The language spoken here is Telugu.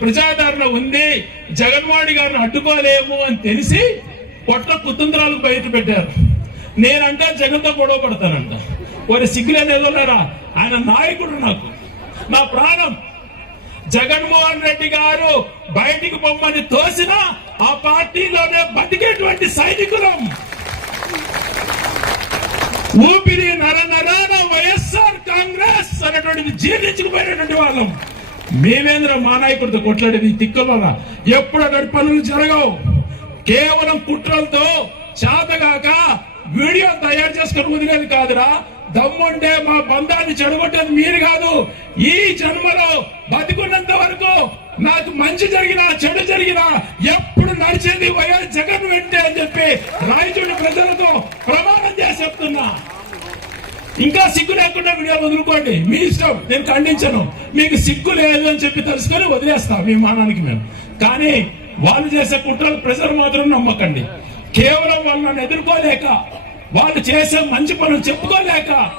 ప్రజాదరణ ఉంది జగన్మోహన్ గారిని అడ్డుకోలేము అని తెలిసి పొట్ల కుతంత్రాలు బయట పెట్టారు. నేనంట జగన్తో గొడవ పడతానంట. వారి సిగ్గులేని ఎదురున్నారా? ఆయన నాయకుడు నాకు. నా ప్రాణం. జగన్మోహన్ రెడ్డి గారు బయటికి పొమ్మని తోసిన ఆ పార్టీలోనే బతికేటువంటి సైనికులం. ఊపిరి నర నరాన వైఎస్ఆర్ కాంగ్రెస్ అనేటువంటిది జీర్ణించుకుపోయినటువంటి వాళ్ళం. మేమేంద్ర మా నాయకుడితో కొట్లాడేది తిక్కలోన ఎప్పుడు పనులు జరగవు. కేవలం కుట్రలతో చేతగాక వీడియో తయారు చేసుకుని వదిలేదు కాదురా. దమ్ముంటే మా బంధాన్ని చెడగొట్టేది మీరు కాదు. ఈ జన్మలో బతికున్నంత వరకు నాకు మంచి జరిగినా చెడు జరిగినా ఎప్పుడు నడిచేది వైఎస్ జగన్ వెంటే అని చెప్పి రాయచూడి ప్రజలతో ప్రమాణం చేసి చెప్తున్నా. ఇంకా సిగ్గు లేకుండా వీడియో వదులుకోండి. మీ ఇష్టం. నేను ఖండించను. మీకు సిగ్గు లేదు అని చెప్పి తెలుసుకొని వదిలేస్తా. మీ మానానికి మేము. కానీ వాళ్ళు చేసే కుట్రలు ప్రజలు మాత్రం నమ్మకండి. కేవలం వాళ్ళు నన్ను ఎదుర్కోలేక వాళ్ళు చేసే మంచి పనులు చెప్పుకోలేక